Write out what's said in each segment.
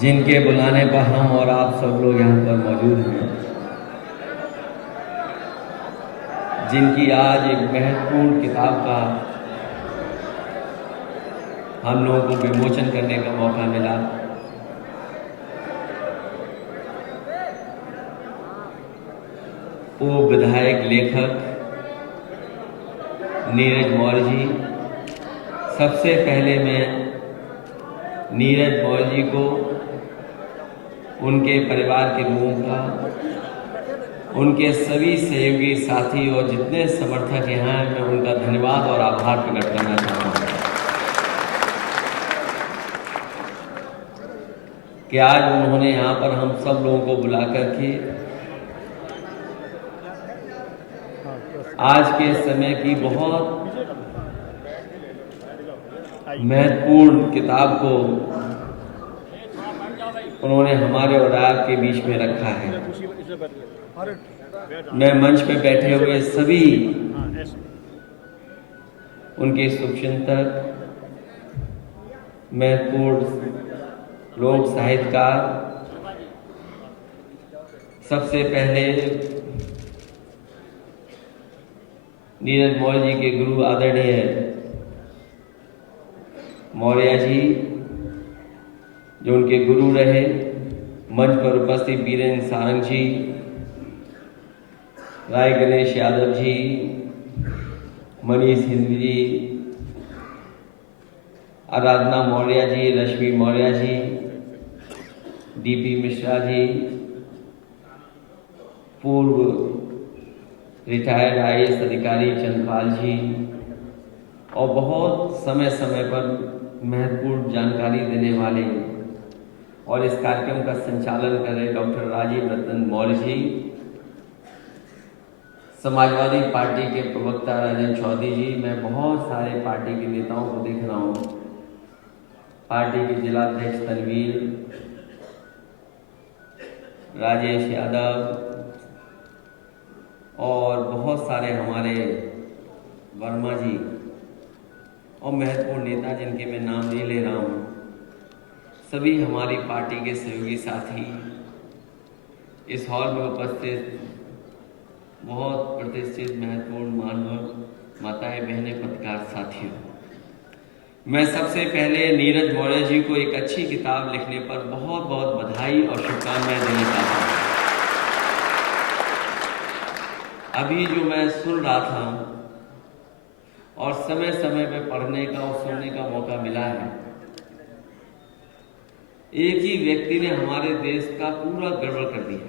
जिनके बुलाने पर हम और आप सब लोग यहाँ पर मौजूद हैं, जिनकी आज एक महत्वपूर्ण किताब का हम लोगों को विमोचन करने का मौका मिला। पूर्व विधायक लेखक नीरज मौर्य जी, सबसे पहले मैं नीरज मौर्य जी को, उनके परिवार के लोगों का, उनके सभी सहयोगी साथी और जितने समर्थक यहाँ हैं, मैं उनका धन्यवाद और आभार प्रकट करना चाहता हूँ कि आज उन्होंने यहाँ पर हम सब लोगों को बुलाकर के आज के समय की बहुत महत्वपूर्ण किताब को उन्होंने हमारे और आपके बीच में रखा है। मैं मंच पे बैठे हुए सभी उनके शुभचिंतक, महत्वपूर्ण लोक साहित्यकार, सबसे पहले नीरज मौर्य जी के गुरु आदरणीय मौर्य जी, जो उनके गुरु रहे, मंच पर उपस्थित वीरेंद्र सारंग जी, राय गणेश यादव जी, मनीष हिंदवी जी, आराधना मौर्य जी, रश्मि मौर्य जी, डीपी मिश्रा जी, पूर्व रिटायर्ड आईएएस अधिकारी चंद्रपाल जी, और बहुत समय समय पर महत्वपूर्ण जानकारी देने वाले और इस कार्यक्रम का संचालन कर रहे डॉक्टर राजीव रतन मौर्य जी, समाजवादी पार्टी के प्रवक्ता राजन चौधरी जी, मैं बहुत सारे पार्टी के नेताओं को देख रहा हूँ, पार्टी के जिला अध्यक्ष तनवीर, राजेश यादव और बहुत सारे हमारे वर्मा जी और महत्वपूर्ण नेता जिनके मैं नाम नहीं ले रहा हूँ, सभी हमारी पार्टी के सहयोगी साथी, इस हॉल में उपस्थित बहुत प्रतिष्ठित महत्वपूर्ण मानव माताएं, बहनें, पत्रकार साथियों, मैं सबसे पहले नीरज मौर्य जी को एक अच्छी किताब लिखने पर बहुत बहुत बधाई और शुभकामनाएं देना चाहता हूँ। अभी जो मैं सुन रहा था और समय समय पे पढ़ने का और सुनने का मौका मिला है, एक ही व्यक्ति ने हमारे देश का पूरा गड़बड़ कर दिया।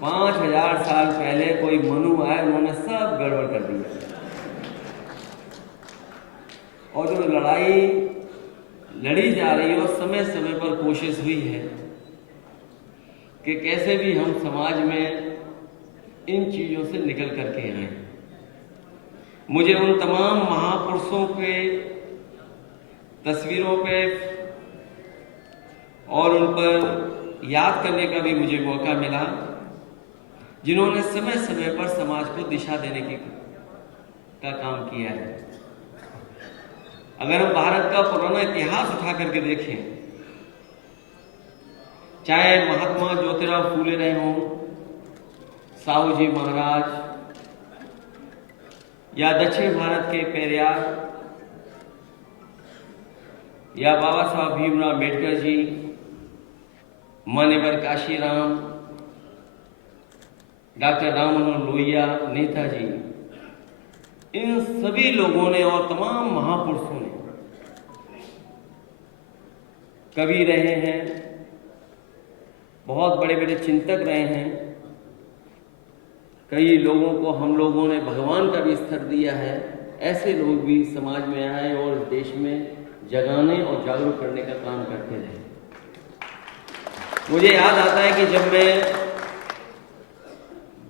5000 साल पहले कोई मनु आए, उन्होंने सब गड़बड़ कर दिया। और जो लड़ाई लड़ी जा रही है और समय समय पर कोशिश हुई है कि कैसे भी हम समाज में इन चीजों से निकल करके आए। मुझे उन तमाम महापुरुषों के तस्वीरों पे और उन पर याद करने का भी मुझे मौका मिला, जिन्होंने समय समय पर समाज को दिशा देने का काम किया है। अगर हम भारत का पुराना इतिहास उठा करके देखें, चाहे महात्मा ज्योतिराव फूले रहे हों, साहू जी महाराज, या दक्षिण भारत के पेरियार, या बाबा साहब भीमराव अम्बेडकर जी, मान्यवर काशीराम, डॉक्टर राम मनोहर लोहिया, नेताजी, इन सभी लोगों ने और तमाम महापुरुषों ने, कवि रहे हैं, बहुत बड़े बड़े चिंतक रहे हैं, कई लोगों को हम लोगों ने भगवान का भी स्तर दिया है। ऐसे लोग भी समाज में आए और देश में जगाने और जागरूक करने का काम करते रहे। मुझे याद आता है कि जब मैं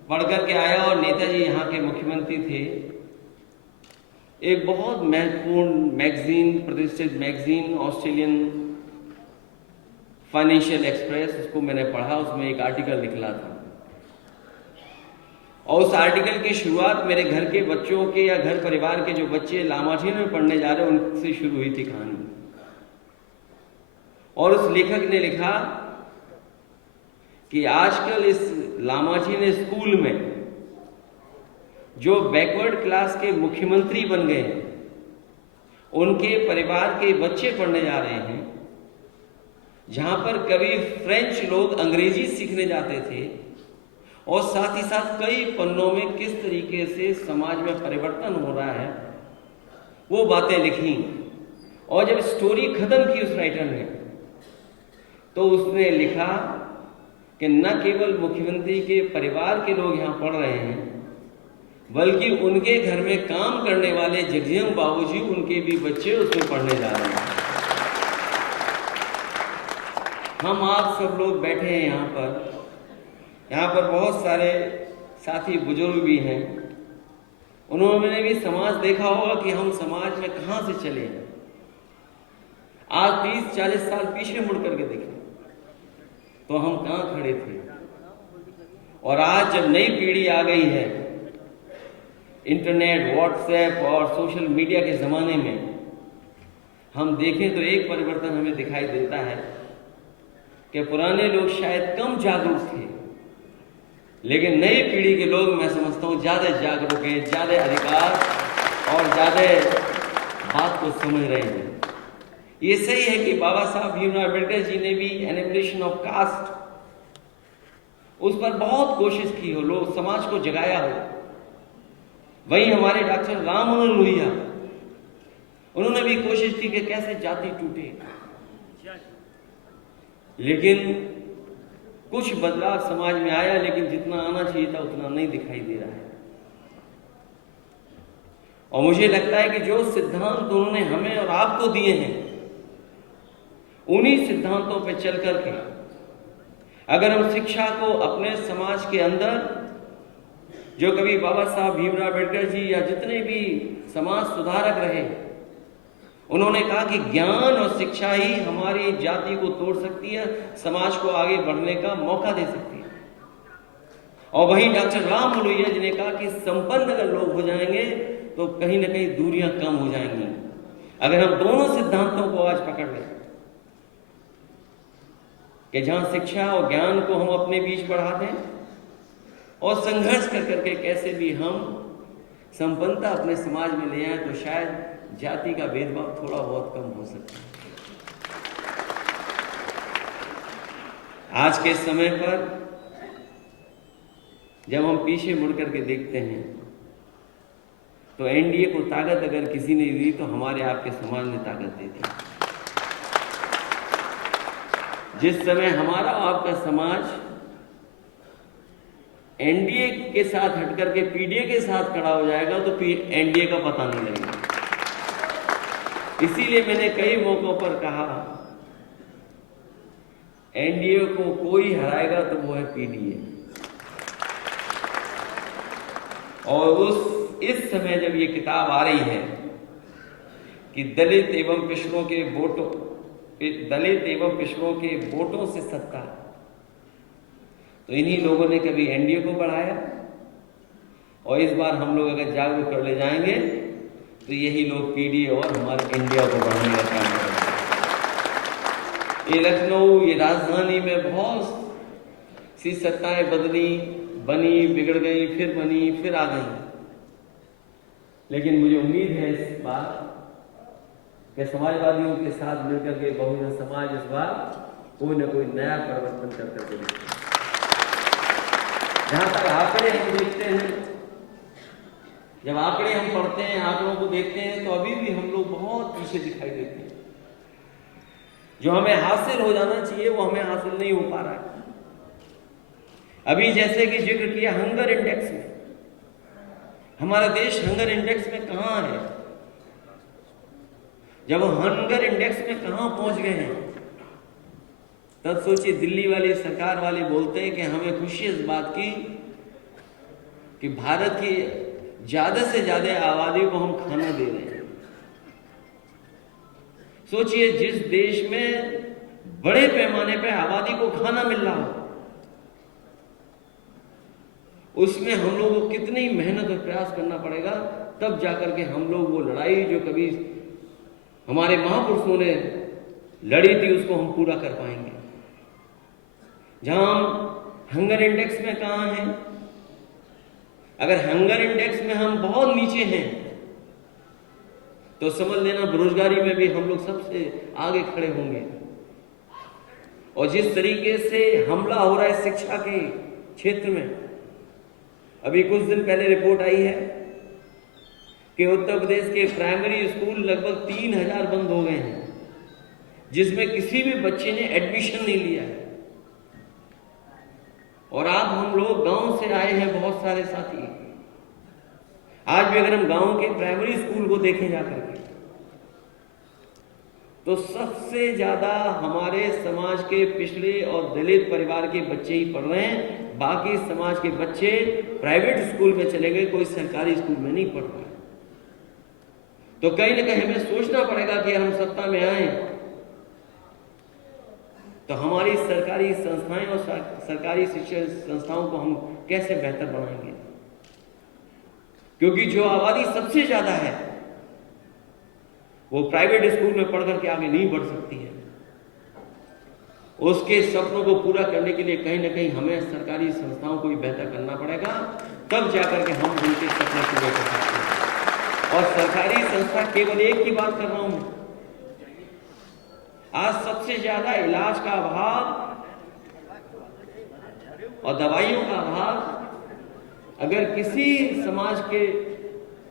पढ़ कर के आया और नेताजी यहाँ के मुख्यमंत्री थे, एक बहुत महत्वपूर्ण मैगजीन, प्रतिष्ठित मैगजीन, ऑस्ट्रेलियन फाइनेंशियल एक्सप्रेस, उसको मैंने पढ़ा, उसमें एक आर्टिकल निकला था और उस आर्टिकल की शुरुआत मेरे घर के बच्चों के या घर परिवार के जो बच्चे लामाठीन में पढ़ने जा रहे हैं उनसे शुरू हुई थी कहानी। और उस लेखक ने लिखा कि आजकल इस लामाजी ने स्कूल में जो बैकवर्ड क्लास के मुख्यमंत्री बन गए हैं, उनके परिवार के बच्चे पढ़ने जा रहे हैं। जहां पर कभी फ्रेंच लोग अंग्रेजी सीखने जाते थे, और साथ ही साथ कई पन्नों में किस तरीके से समाज में परिवर्तन हो रहा है, वो बातें लिखी। और जब स्टोरी खत्म की उस राइटर ने, तो उसने लिखा कि न केवल मुख्यमंत्री के परिवार के लोग यहाँ पढ़ रहे हैं, बल्कि उनके घर में काम करने वाले जगजियन बाबूजी, उनके भी बच्चे उसमें पढ़ने जा रहे हैं। हम आप सब लोग बैठे हैं यहाँ पर बहुत सारे साथी बुजुर्ग भी हैं। उन्होंने भी समाज देखा होगा कि हम समाज में कहाँ से चले हैं। आज 30-40 साल पीछे मुड़ करके देखें तो हम कहाँ खड़े थे, और आज जब नई पीढ़ी आ गई है, इंटरनेट, व्हाट्सएप और सोशल मीडिया के ज़माने में, हम देखें तो एक परिवर्तन हमें दिखाई देता है कि पुराने लोग शायद कम जागरूक थे, लेकिन नई पीढ़ी के लोग, मैं समझता हूँ, ज़्यादा जागरूक हैं, ज़्यादा अधिकार और ज़्यादा बात को समझ रहे हैं। ये सही है कि बाबा साहब भीमराव अम्बेडकर जी ने भी एलिमिनेशन ऑफ कास्ट, उस पर बहुत कोशिश की हो, लोग समाज को जगाया हो। वहीं हमारे डॉक्टर राम मनोहर लोहिया, उन्होंने भी कोशिश की कि कैसे जाति टूटे, लेकिन कुछ बदलाव समाज में आया, लेकिन जितना आना चाहिए था उतना नहीं दिखाई दे रहा है। और मुझे लगता है कि जो सिद्धांत उन्होंने हमें और आपको दिए हैं, उन्हीं सिद्धांतों पर चल करके अगर हम शिक्षा को अपने समाज के अंदर, जो कभी बाबा साहब भीमराव अम्बेडकर जी या जितने भी समाज सुधारक रहे, उन्होंने कहा कि ज्ञान और शिक्षा ही हमारी जाति को तोड़ सकती है, समाज को आगे बढ़ने का मौका दे सकती है। और वहीं डॉक्टर राम लोहिया जी ने कहा कि संपन्न अगर लोग हो जाएंगे तो कहीं ना कहीं दूरियां कम हो जाएंगी। अगर हम दोनों सिद्धांतों को आज पकड़ लें कि जहां शिक्षा और ज्ञान को हम अपने बीच बढ़ा दें और संघर्ष कर करके कैसे भी हम संपन्नता अपने समाज में ले आए, तो शायद जाति का भेदभाव थोड़ा बहुत कम हो सकता है। आज के समय पर जब हम पीछे मुड़ करके देखते हैं तो एनडीए को ताकत अगर किसी ने दी तो हमारे आपके समाज ने ताकत दे दी। जिस समय हमारा आपका समाज एनडीए के साथ हटकर के पीडीए के साथ खड़ा हो जाएगा तो एनडीए का पता नहीं लगेगा। इसीलिए मैंने कई मौकों पर कहा, एनडीए को कोई हराएगा तो वो है पीडीए। और इस समय जब ये किताब आ रही है कि दलित एवं पिछड़ों के वोटों से सत्ता, तो इन्हीं लोगों ने कभी एनडीए को बढ़ाया, और इस बार हम लोग अगर जागरूक कर ले जाएंगे तो यही लोग पीडीए और हमारे इंडिया को बढ़ाने का काम करेंगे। ये लखनऊ, ये राजधानी में बहुत सी सत्ताएं बनी, बिगड़ गई, फिर बनी, फिर आ गई, लेकिन मुझे उम्मीद है इस बार कि समाजवादियों के साथ मिलकर के बहुजन समाज इस बार कोई न कोई नया परिवर्तन कर करके देखेगा। जहां तक आंकड़े हम देखते हैं, जब आंकड़े हम पढ़ते हैं, आंकड़ों को देखते हैं, तो अभी भी हम लोग बहुत पीछे दिखाई देते हैं। जो हमें हासिल हो जाना चाहिए वो हमें हासिल नहीं हो पा रहा है। अभी जैसे कि जिक्र किया हंगर इंडेक्स में, हमारा देश हंगर इंडेक्स में कहां है? जब हम हंगर इंडेक्स में कहां पहुंच गए हैं, तब सोचिए दिल्ली वाली सरकार वाले बोलते हैं कि हमें खुशी इस बात की कि भारत की ज्यादा से ज्यादा आबादी को हम खाना दे रहे हैं। सोचिए जिस देश में बड़े पैमाने पर आबादी को खाना मिल रहा हो, उसमें हम लोगों को कितनी मेहनत और प्रयास करना पड़ेगा, तब जाकर के हम लोग वो लड़ाई जो कभी हमारे महापुरुषों ने लड़ी थी उसको हम पूरा कर पाएंगे। जहां हम हंगर इंडेक्स में कहाँ हैं, अगर हंगर इंडेक्स में हम बहुत नीचे हैं तो समझ लेना बेरोजगारी में भी हम लोग सबसे आगे खड़े होंगे। और जिस तरीके से हमला हो रहा है शिक्षा के क्षेत्र में, अभी कुछ दिन पहले रिपोर्ट आई है कि उत्तर प्रदेश के प्राइमरी स्कूल लगभग 3000 बंद हो गए हैं, जिसमें किसी भी बच्चे ने एडमिशन नहीं लिया है। और आज हम लोग गांव से आए हैं, बहुत सारे साथी। आज भी अगर हम गांव के प्राइमरी स्कूल को देखें जाकर के, तो सबसे ज्यादा हमारे समाज के पिछड़े और दलित परिवार के बच्चे ही पढ़ रहे हैं। बाकी समाज के बच्चे प्राइवेट स्कूल में चले गए, कोई सरकारी स्कूल में नहीं पढ़ रहा। तो कहीं ना कहीं हमें सोचना पड़ेगा कि हम सत्ता में आए तो हमारी सरकारी संस्थाएं और सरकारी शिक्षा संस्थाओं को हम कैसे बेहतर बनाएंगे, क्योंकि जो आबादी सबसे ज्यादा है वो प्राइवेट स्कूल में पढ़ करके आगे नहीं बढ़ सकती है। उसके सपनों को पूरा करने के लिए कहीं ना कहीं हमें सरकारी संस्थाओं को भी बेहतर करना पड़ेगा, तब जाकर के हम उनके सपने पूरे कर सकते हैं। और सरकारी संस्था, केवल एक की बात कर रहा हूं, आज सबसे ज्यादा इलाज का अभाव और दवाइयों का अभाव अगर किसी समाज के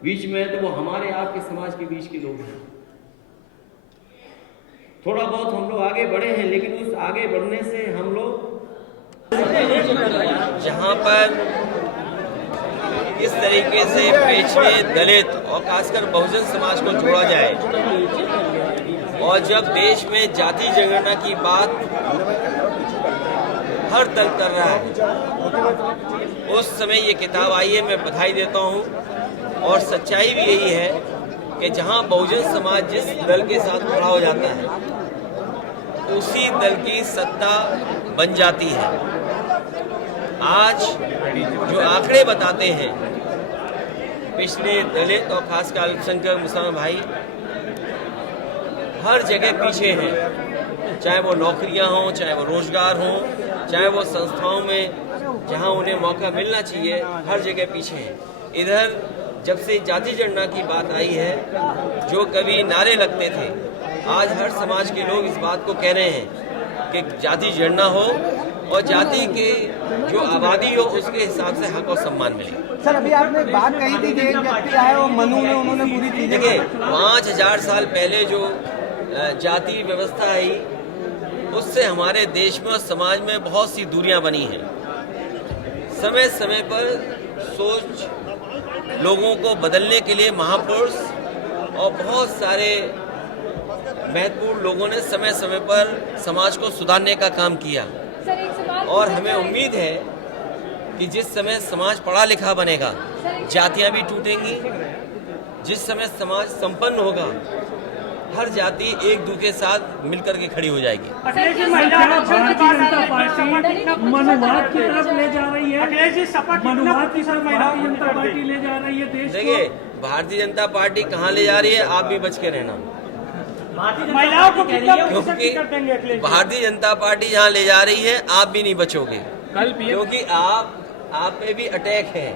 बीच में है तो वो हमारे आपके समाज के बीच के लोग हैं। थोड़ा बहुत हम लोग आगे बढ़े हैं, लेकिन उस आगे बढ़ने से हम लोग जहां पर इस तरीके से पिछड़े दलित और खासकर बहुजन समाज को जोड़ा जाए, और जब देश में जाति जनगणना की बात हर दल कर रहा है, उस समय ये किताब आई है। मैं बधाई देता हूँ। और सच्चाई भी यही है कि जहां बहुजन समाज जिस दल के साथ खड़ा हो जाता है, उसी दल की सत्ता बन जाती है। आज जो आंकड़े बताते हैं, पिछले दलित और खासकर अल्पसंख्यक मुसलमान भाई हर जगह पीछे हैं, चाहे वो नौकरियां हों, चाहे वो रोजगार हों, चाहे वो संस्थाओं में जहां उन्हें मौका मिलना चाहिए, हर जगह पीछे हैं। इधर जब से जाति जनगणना की बात आई है, जो कभी नारे लगते थे, आज हर समाज के लोग इस बात को कह रहे हैं कि जाति जनगणना हो और जाति के जो आबादी हो उसके हिसाब से हक और सम्मान मिले। सर, अभी आपने बात कही थी कि एक व्यक्ति आए और मनु ने उन्होंने पूरी चीजें, देखिए 5000 साल पहले जो जाति व्यवस्था आई, उससे हमारे देश में और समाज में बहुत सी दूरियां बनी हैं। समय समय पर सोच लोगों को बदलने के लिए महापुरुष और बहुत सारे महत्वपूर्ण लोगों ने समय समय पर समाज को सुधारने का काम किया। और हमें उम्मीद है कि जिस समय समाज पढ़ा लिखा बनेगा, जातियां भी टूटेंगी। जिस समय समाज संपन्न होगा, हर जाति एक दूसरे के साथ मिलकर के खड़ी हो जाएगी। भारतीय जनता पार्टी मनुवाद की तरफ ले जा रही है, मनुवाद की तरफ भारतीय जनता पार्टी ले जा रही है देश को। देखिए, भारतीय जनता पार्टी कहाँ ले जा रही है, आप भी बच के रहना। महिलाओं को क्योंकि भारतीय जनता पार्टी जहाँ ले जा रही है, आप भी नहीं बचोगे, क्योंकि आप पे भी अटैक है।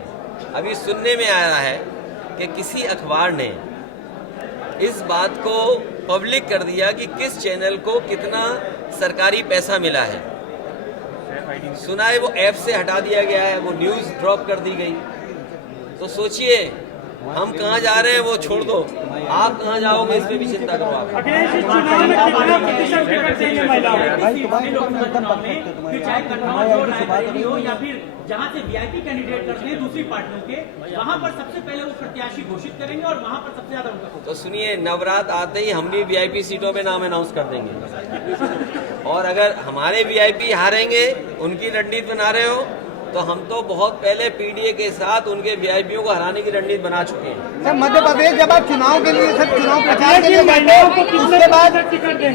अभी सुनने में आ रहा है कि किसी अखबार ने इस बात को पब्लिक कर दिया कि किस चैनल को कितना सरकारी पैसा मिला है। सुना है वो ऐप से हटा दिया गया है, वो न्यूज़ ड्रॉप कर दी गई। तो सोचिए हम कहाँ जा रहे हैं, वो छोड़ दो, आप कहाँ जाओगे इस पे भी चिंता करो आप। जहाँ से वीआईपी कैंडिडेट करते हैं दूसरी पार्टियों के, वहाँ पर सबसे पहले वो प्रत्याशी घोषित करेंगे और वहाँ पर सबसे ज्यादा उनका। तो सुनिए, नवरात्र आते ही हम भी वीआईपी सीटों पे नाम अनाउंस कर देंगे। और अगर हमारे वीआईपी हारेंगे, उनकी रणनीति बना रहे हो, तो हम तो बहुत पहले पीडीए के साथ उनके वीआईपीओ को हराने की रणनीति बना चुके हैं। सर, मध्य प्रदेश जब आप चुनाव के लिए, सर चुनाव प्रचार के लिए बैठे, उसके बाद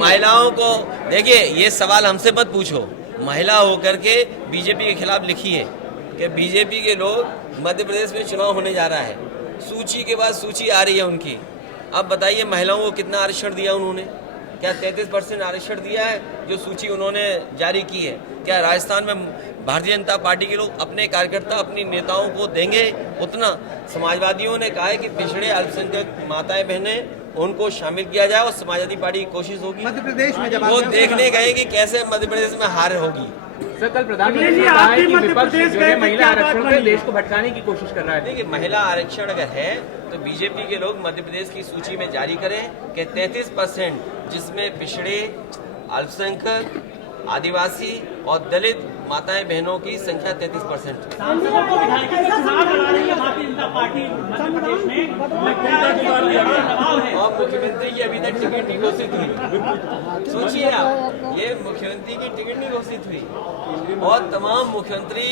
महिलाओं को देखिए, ये सवाल हमसे मत पूछो। महिला होकर के बीजेपी के खिलाफ लिखी है कि बीजेपी के लोग मध्य प्रदेश में चुनाव होने जा रहा है, सूची के बाद सूची आ रही है उनकी। अब बताइए महिलाओं को कितना आरक्षण दिया उन्होंने, क्या 33% आरक्षण दिया है जो सूची उन्होंने जारी की है? क्या राजस्थान में भारतीय जनता पार्टी के लोग अपने कार्यकर्ता अपनी नेताओं को देंगे उतना? समाजवादियों ने कहा है कि पिछड़े अल्पसंख्यक माताएं बहनें उनको शामिल किया जाए और समाजवादी पार्टी की कोशिश होगी। मध्य प्रदेश में जब वो आपने- देखने गए कि कैसे मध्य प्रदेश में हार होगी। सर, कल प्रधानमंत्री अखिलेश जी, ने कहा आप है भी कि मध्य विपक्ष प्रदेश जो गए है थे, महिला क्या बात आरक्षण बनी से है? देश को भटकाने की कोशिश कर रहा है। देखिए, महिला आरक्षण अगर है तो बीजेपी के लोग मध्य प्रदेश की सूची में जारी करें कि 33% जिसमें पिछड़े अल्पसंख्यक आदिवासी और दलित माताएं बहनों की संख्या 33%। सांसदों को विधायकों के चुनाव लड़ा रही है भारतीय जनता पार्टी मध्य प्रदेश में, दबाव है। और मुख्यमंत्री की अभी तक टिकट नहीं घोषित हुई। सोचिए आप, ये मुख्यमंत्री की टिकट नहीं घोषित हुई और तमाम मुख्यमंत्री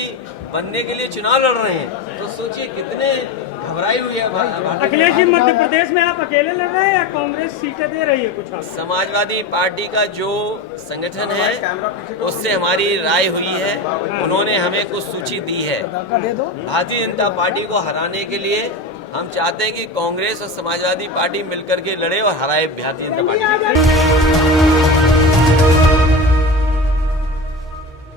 बनने के लिए चुनाव लड़ रहे हैं, तो सोचिए कितने घबराई हुई है अखिलेश जी, मध्य प्रदेश में आप अकेले लड़ रहे हैं या कांग्रेस सीटें दे रही है कुछ आप? समाजवादी पार्टी का जो संगठन है उससे हमारी राय हुई है, उन्होंने हमें कुछ सूची दी है। भारतीय जनता पार्टी को हराने के लिए हम चाहते हैं कि कांग्रेस और समाजवादी पार्टी मिलकर के लड़े और हराए भारतीय जनता पार्टी।